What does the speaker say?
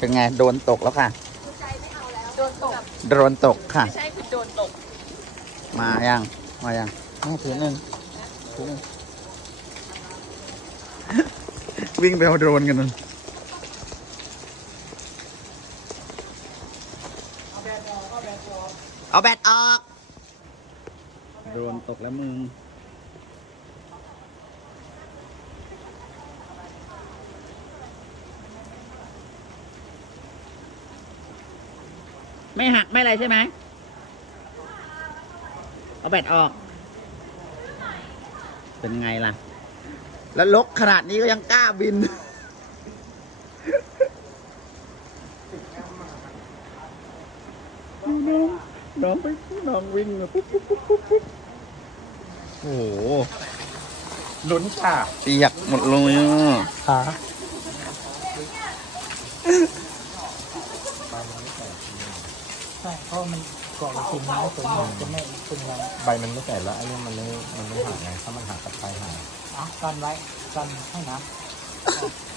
เป็นไงโดนตกแล้วค่ะ โดนตกโดนตกค่ะ ไม่ใช่คือโดนตกมายังมายังแม่ถือหนึ่งถือหนึ่งวิ่งไปเอาโดรนกันนั่นเอาแบตออก โดรนตกแล้วมึง ไม่หักไม่อะไรใช่ไหม เอาแบตออก เป็นไงล่ะ แล้วลกขนาดนี้ก็ยังกล้าบิน น้องน้องไปน้องวิ่งมาปุ๊บปุ๊บปุ๊บปุ๊บปุ๊บโอ้โหลุ้นค่ะเปียกหมดเลยอะค่ะ ใช่เพราะมันเกาะกับกิ่งไม้ผมจะไม่เป็นไรใบมันไม่แตกแล้วอันนี้มันไม่มันไม่หักไงถ้ามันหักกับปลายหักเอ๋อกันไว้กันให้น้ำ